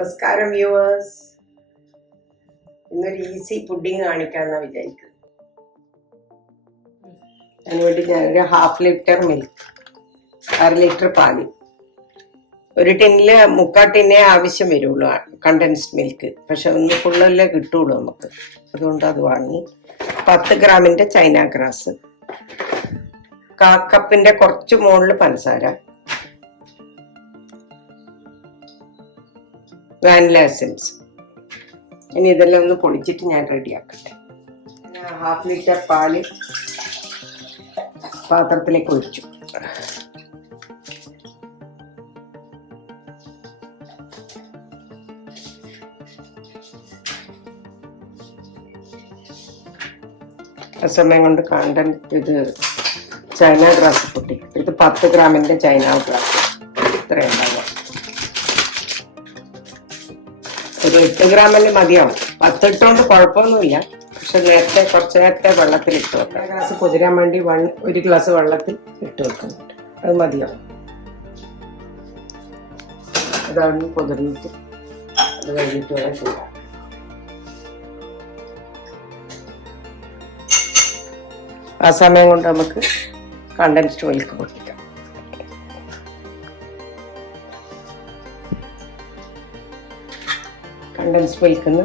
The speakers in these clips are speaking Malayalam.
നമസ്കാരം വ്യൂവേഴ്സ്. ഇന്നൊരു ഈസി പുഡിങ് കാണിക്കാമെന്നാ വിചാരിക്കുന്നത്. അതിനുവേണ്ടി ഞാനൊരു 1/2 ലിറ്റർ മിൽക്ക്, 1/2 ലിറ്റർ പാല്, ഒരു ടിന്നില് 3/4 ടിന്നേ ആവശ്യം വരുള്ളൂ കണ്ടൻസ്ഡ് മിൽക്ക്. പക്ഷെ ഒന്ന് ഫുള്ളല്ലേ കിട്ടുള്ളൂ നമുക്ക്, അതുകൊണ്ട് അത് വാങ്ങി. 10 ഗ്രാമിന്റെ ചൈന ഗ്രാസ്, 1/4 കപ്പിന്റെ കുറച്ച് മുകളിൽ പഞ്ചസാര, വാനില എസൻസ്. ഇനി ഇതെല്ലാം ഒന്ന് പൊളിച്ചിട്ട് ഞാൻ റെഡിയാക്കട്ടെ. 1/2 ലിറ്റർ പാല് പാത്രത്തിലേക്ക് ഒഴിച്ചു. ആ സമയം കൊണ്ട് ഇത് ചൈന ഗ്രാസ് പൊട്ടി. ഇത് 10 ഗ്രാമിന്റെ ചൈന ഗ്രാസ് ഇത്രയുണ്ടാകും. ഒരു 8 ഗ്രാമിന് മതിയാവും. 10 ഇട്ടുകൊണ്ട് കുഴപ്പമൊന്നുമില്ല. പക്ഷെ കുറച്ച് നേരത്തെ വെള്ളത്തിൽ ഇട്ട് വെക്കാം. ഗ്ലാസ് പൊതിരാൻ വേണ്ടി 1 ഗ്ലാസ് വെള്ളത്തിൽ ഇട്ട് വെക്കുന്നുണ്ട്. അത് മതിയാവും. അതാണ് പൊതിർന്നിട്ട് അത് കഴിഞ്ഞിട്ട് വേണം ചൂടാക്കാം. ആ സമയം കൊണ്ട് നമുക്ക് കണ്ടൻസ്ഡ് മിൽക്ക് പൊട്ടിക്കാം. കണ്ടൻസ്ഡ് മിൽക്കിന്ന്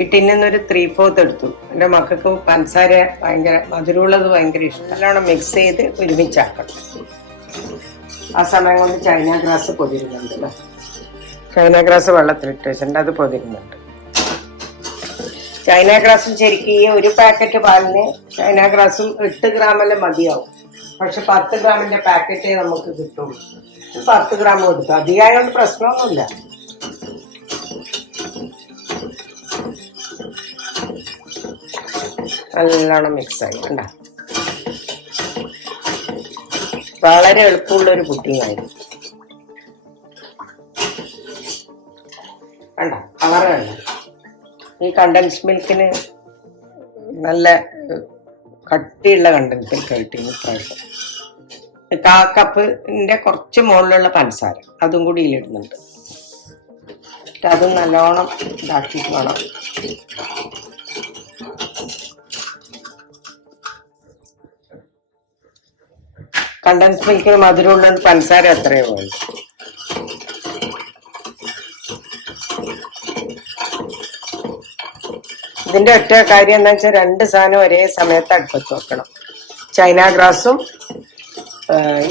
ഈ ടിന്നൊരു 3/4 എടുത്തു. എൻ്റെ മക്കൾക്ക് പഞ്ചസാര ഭയങ്കര മധുരമുള്ളത് ഭയങ്കര ഇഷ്ടം. നല്ലോണം മിക്സ് ചെയ്ത് ഒരുമിച്ചാക്കണം. ആ സമയം കൊണ്ട് ചൈന ഗ്രാസ് പൊതിരുന്നുണ്ടല്ലോ. ചൈന ഗ്രാസ് വെള്ളത്തിലിട്ട് വെച്ചിട്ടുണ്ട്, അത് പൊതിരുന്നുണ്ട്. ചൈന ഗ്രാസും ശരിക്കും ഈ ഒരു പാക്കറ്റ് പാലിന് ചൈന ഗ്രാസും 8 ഗ്രാമെല്ലാം മതിയാവും. പക്ഷെ 10 ഗ്രാമിന്റെ പാക്കറ്റേ നമുക്ക് കിട്ടുള്ളൂ. 10 ഗ്രാം കൊടുത്തു. അധികമായതുകൊണ്ട് പ്രശ്നമൊന്നുമില്ല. നല്ലോണം മിക്സായി. കണ്ട, വളരെ എളുപ്പമുള്ളൊരു പുഡിംഗ് ആയിരുന്നു. കണ്ട, കളർ കണ്ട. ഈ കണ്ടൻസ്ഡ് മിൽക്കിന് നല്ല കട്ടിയുള്ള കണ്ടൻസ്ഡ് മിൽക്ക് കിട്ടി. പ്രാവശ്യം 1/4 കപ്പിന്റെ കുറച്ച് മുകളിലുള്ള പഞ്ചസാര അതും കൂടി ഇതിലിടുന്നുണ്ട്. അതും നല്ലോണം ഇതാക്കിയിട്ട് വേണം. കണ്ടൻസ്ഡ് മിൽക്കിന് മധുരമുള്ള പഞ്ചസാര അത്രയേ വേണ്ടു. ഇതിന്റെ ഒറ്റ കാര്യം എന്താ വെച്ചാൽ 2 സാധനം ഒരേ സമയത്ത് അടുപ്പത്ത് വെക്കണം. ചൈന ഗ്രാസും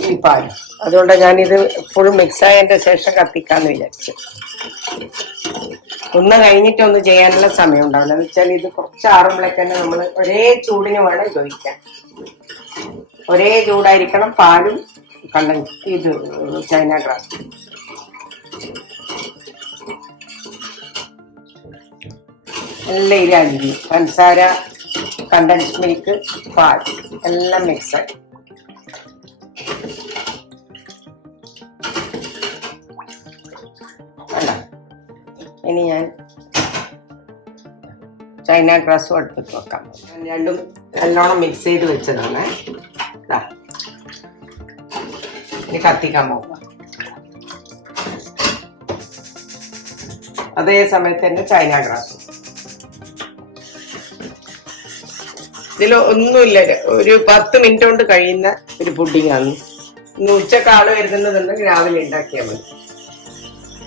ഈ പാലും. അതുകൊണ്ട് ഞാനിത് ഫുൾ മിക്സ് ആയതിന്റെ ശേഷം കത്തിക്കാന്ന് വിചാരിച്ചു. ഒന്ന് കഴിഞ്ഞിട്ട് ഒന്ന് ചെയ്യാനുള്ള സമയം ഉണ്ടാവില്ല. എന്ന് വെച്ചാൽ ഇത് കുറച്ച് ആറുമ്പോഴേക്ക് തന്നെ നമ്മൾ ഒരേ ചൂടിന് വേണം ഉപയോഗിക്കാൻ. ഒരേ ചൂടായിരിക്കണം പാലും ഇത് ചൈന ഗ്രാസും. എല്ലാം ഇരാജി പഞ്ചസാര, കണ്ടൻസ്ഡ് മിൽക്ക്, പാൽ എല്ലാം മിക്സായി. അല്ല, ഇനി ഞാൻ ചൈന ഗ്രാസും അടുപ്പത്ത് വെക്കാം. ഞാൻ രണ്ടും നല്ലോണം മിക്സ് ചെയ്ത് വെച്ചതാണ്. ഇനി കത്തിക്കാൻ പോകാം. അതേ സമയത്ത് തന്നെ ചൈന ഗ്രാസും. ഇതിൽ ഒന്നുമില്ല, ഒരു 10 മിനിറ്റ് കൊണ്ട് കഴിയുന്ന ഒരു പുഡിംഗ് ആണ്. ഇന്ന് ഉച്ചക്കാള് വരുന്നുണ്ടെന്നുണ്ടെങ്കിൽ രാവിലെ ഉണ്ടാക്കിയാൽ മതി.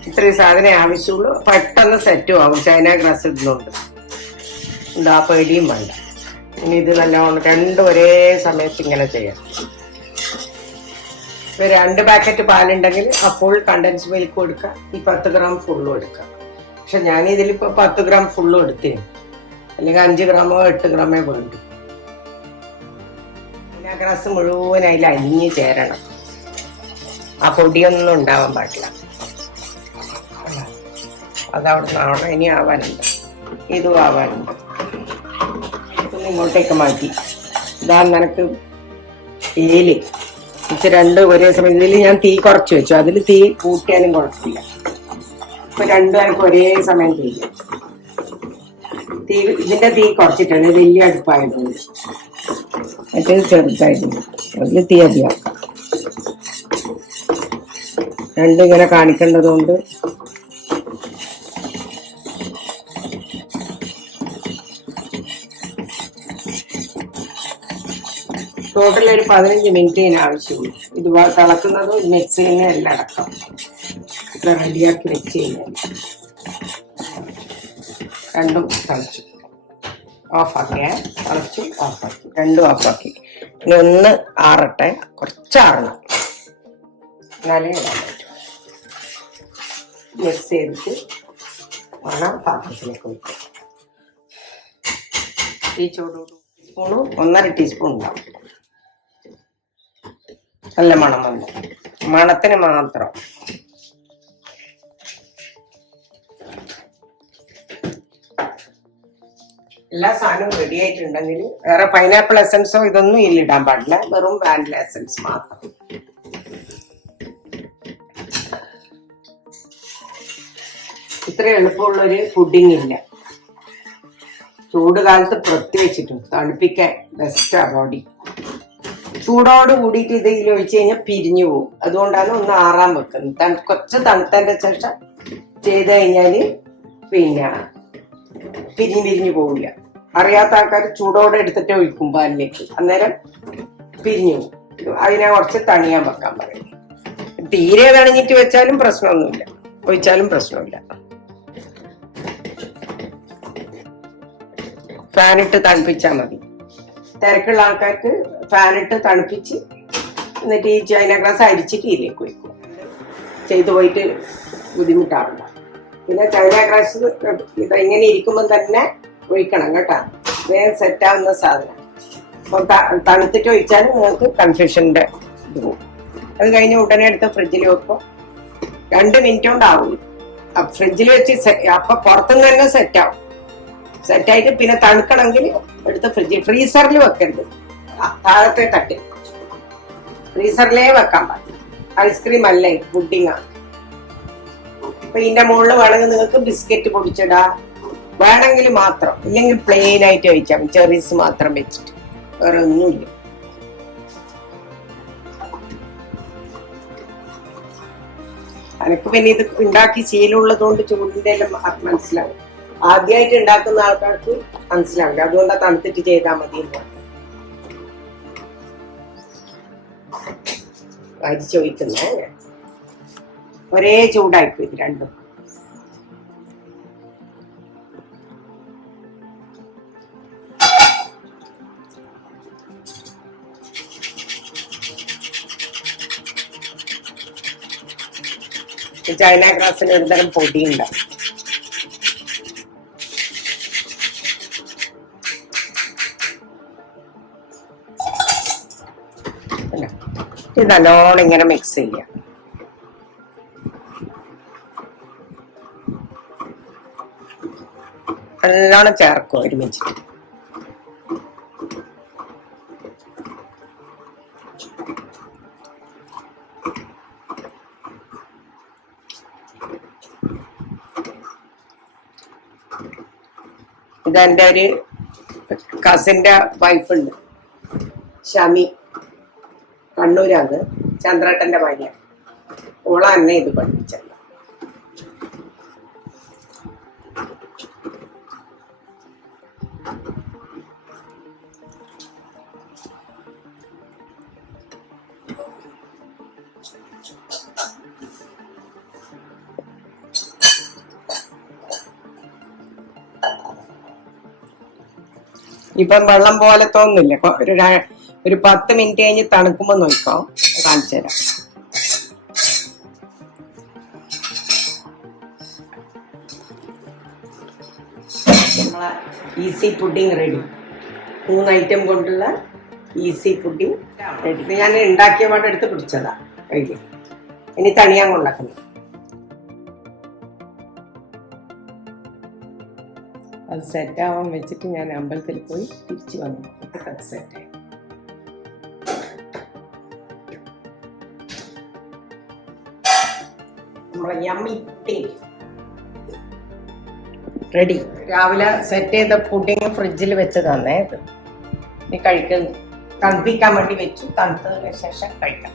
ഇത്രയും സാധനം ആവശ്യമുള്ളൂ. പെട്ടെന്ന് സെറ്റും ആവും ചൈന ഗ്രാസ് ഇടുന്നുണ്ട്. ആ പേടിയും വേണ്ട. ഇനി ഇത് നല്ലോണം രണ്ടും ഒരേ സമയത്ത് ഇങ്ങനെ ചെയ്യാം. ഇപ്പൊ 2 പാക്കറ്റ് പാലുണ്ടെങ്കിൽ അപ്പോൾ കണ്ടൻസ്ഡ് മിൽക്ക് എടുക്കാം, ഈ 10 ഗ്രാം ഫുള്ളും എടുക്കാം. പക്ഷെ ഞാനിതിലിപ്പോ 10 ഗ്രാം ഫുള്ളും എടുത്തിന്, അല്ലെങ്കിൽ 5 ഗ്രാമോ 8 ഗ്രാമോ വേണ്ടു. ചൈന ഗ്രാസ് മുഴുവൻ അതിൽ അലിഞ്ഞ് ചേരണം. ആ പൊടിയൊന്നും ഉണ്ടാവാൻ പാടില്ല. അതവിടെ നിന്നാവണം. ഇനി ആവാനുണ്ട്, ഇതും ആവാനുണ്ട്. ഇതൊന്ന് ഇങ്ങോട്ടേക്ക് മാറ്റി. ഇതാ നിനക്ക് ഏല് രണ്ടും ഒരേ സമയം. ഇതിൽ ഞാൻ തീ കുറച്ച് വെച്ചു, അതിൽ തീ കൂട്ടിയാലും കുഴപ്പമില്ല. ഇപ്പൊ രണ്ടും എനിക്ക് ഒരേ സമയം തീ. ഇതിന്റെ തീ കുറച്ചിട്ടാണ് വലിയ അടുപ്പായതുകൊണ്ട്. മറ്റേത് ചെറുതായിരുന്നു. അതിൽ തീ അധികമാക്കാം. രണ്ടും ഇങ്ങനെ കാണിക്കേണ്ടതുകൊണ്ട് ടോട്ടൽ ഒരു 15 മിനിറ്റ് ആവശ്യമുള്ളൂ. ഇത് തിളക്കുന്നതും മിക്സ് ചെയ്യുന്ന എല്ലാം അടക്കം ഇത് റെഡിയാക്കി വെച്ച് കഴിഞ്ഞാൽ രണ്ടും തിളച്ചു. ഓഫാക്കിയേ, തിളച്ചു ഓഫാക്കി, രണ്ടും ഓഫാക്കി. ഇനി ഒന്ന് ആറട്ടെ, കുറച്ചാറണം, എന്നാലേ ഇടാൻ പറ്റും. മിക്സ് ചെയ്തിട്ട് വേണം പാത്രത്തിലേക്ക് ഒഴിക്കുക. ഈ ചൂടോട് ടീസ്പൂണും 1.5 ടീസ്പൂൺ ഉണ്ടാവും. നല്ല മണം വന്നു, മണത്തിന് മാത്രം. എല്ലാ സാധനവും റെഡി ആയിട്ടുണ്ടെങ്കിൽ വേറെ പൈനാപ്പിൾ എസൻസോ ഇതൊന്നും ഇതിലിടാൻ പാടില്ല, വെറും വാനില എസൻസ് മാത്രം. ഇത്ര എളുപ്പമുള്ളൊരു പുഡിംഗ് ഇല്ല. ചൂട് കാലത്ത് പ്രത്യേകിച്ചിട്ടും തണുപ്പിക്കാൻ ബെസ്റ്റാ ബോഡി. ചൂടോട് കൂടിയിട്ട് ഇതിൽ ഒഴിച്ചു കഴിഞ്ഞാൽ പിരിഞ്ഞു പോകും. അതുകൊണ്ടാണ് ഒന്ന് ആറാൻ വെക്കുന്നത്. കുറച്ച് തണുത്തതിന്റെ ശേഷം ചെയ്ത് കഴിഞ്ഞാല് പിന്നെ പിരിഞ്ഞു പോവില്ല. അറിയാത്ത ആൾക്കാർ ചൂടോടെ എടുത്തിട്ട് ഒഴിക്കും പാലിലേക്ക്, അന്നേരം പിരിഞ്ഞു പോകും. അതിനെ കുറച്ച് തണിയാൻ വെക്കാൻ പറയും. തീരെ തണിഞ്ഞിട്ട് വെച്ചാലും പ്രശ്നമൊന്നുമില്ല, ഒഴിച്ചാലും പ്രശ്നമില്ല. ഫാനിട്ട് തണുപ്പിച്ചാൽ മതി. തിരക്കുള്ള ആൾക്കാർക്ക് ഫാനിട്ട് തണുപ്പിച്ച് എന്നിട്ട് ഈ ചൈന ഗ്ലാസ് അരിച്ചിട്ട് ഇതിലേക്ക് ഒഴിക്കും. ചെയ്തു പോയിട്ട് ബുദ്ധിമുട്ടാവില്ല. പിന്നെ ചൈന ഗ്ലാസ് ഇതെങ്ങനെ ഇരിക്കുമ്പോൾ തന്നെ ഒഴിക്കണം കേട്ടോ. വേഗം സെറ്റാവുന്ന സാധനം. അപ്പം തണുത്തിട്ട് ഒഴിച്ചാൽ നിങ്ങൾക്ക് കൺഫ്യൂഷൻ്റെ ഇത് പോകും. അത് കഴിഞ്ഞ് ഉടനെ എടുത്ത് ഫ്രിഡ്ജിൽ വെക്കും. 2 മിനിറ്റ് കൊണ്ടാവും. ഫ്രിഡ്ജിൽ വെച്ച് അപ്പൊ പുറത്തുനിന്ന് തന്നെ സെറ്റാവും. സെറ്റായിട്ട് പിന്നെ തണുക്കണമെങ്കിൽ എടുത്ത് ഫ്രീസറിൽ വെക്കരുത്. താഴത്തെ തട്ടിൽ ഫ്രീസറിലേ വെക്കാൻ പാടില്ല. ഐസ്ക്രീം അല്ലേ, പുഡിങ്ങാണ്. അപ്പൊ ഇതിന്റെ മുകളിൽ വേണമെങ്കിൽ നിങ്ങൾക്ക് ബിസ്ക്കറ്റ് പൊടിച്ചിടാം, വേണമെങ്കിൽ മാത്രം. ഇല്ലെങ്കിൽ പ്ലെയിൻ ആയിട്ട് കഴിച്ചാൽ ചെറീസ് മാത്രം വെച്ചിട്ട്, വേറെ ഒന്നുമില്ല. അനക്ക് പിന്നെ ഇത് ഉണ്ടാക്കി ശീലമുള്ളത് കൊണ്ട് ചൂടിന്റെ എല്ലാം മനസ്സിലാവും. ആദ്യമായിട്ട് ഉണ്ടാക്കുന്ന ആൾക്കാർക്ക് മനസ്സിലാവില്ല. അതുകൊണ്ടാണ് തണുത്തിട്ട് ചെയ്താൽ മതി. അരിച്ചൊഴിക്കുന്നേ ഒരേ ചൂടായിപ്പോ ഇത് രണ്ടും. ചൈന ഗ്ലാസ്സിന് ഒരുതരം പൊടിയുണ്ടാവും. ഇത് നല്ലോണം ഇങ്ങനെ മിക്സ് ചെയ്യാം. നല്ലോണം ചേർക്കും ഒരുമിച്ചിട്ട്. ഇതെന്റെ ഒരു കസിന്റെ വൈഫുണ്ട്, ഷമി, കണ്ണൂരാണ്. ചന്ദ്രേട്ടന്റെ ഭാര്യ. ഓള തന്നെ ഇത് പഠിപ്പിച്ചല്ല. ഇപ്പം വെള്ളം പോലെ തോന്നുന്നില്ല. ഒരു 10 മിനിറ്റ് കഴിഞ്ഞ് തണുക്കുമ്പോ നോക്കാം, കാണിച്ചു തരാം. നമ്മളെ ഈസി പുഡിംഗ് റെഡി. 3 ഐറ്റം കൊണ്ടുള്ള ഈസി പുഡിംഗ് റെഡി. ഞാൻ ഉണ്ടാക്കിയ പാടെ എടുത്ത് പിടിച്ചതാ കയ്യിൽ. ഇനി തണിയാൻ കൊണ്ടാക്കുന്നു. അത് സെറ്റാവാൻ വെച്ചിട്ട് ഞാൻ അമ്പലത്തിൽ പോയി തിരിച്ചു വന്നു. അത് സെറ്റായി. നമ്മളെ യമ്മി പുഡിംഗ് റെഡി. രാവിലെ സെറ്റ് ചെയ്ത പുഡിങ് ഫ്രിഡ്ജിൽ വെച്ച് തന്നേ. ഇത് ഇനി കഴിക്കുന്നു. തണുപ്പിക്കാൻ വേണ്ടി വെച്ചു. തണുത്തതിന് ശേഷം കഴിക്കാം.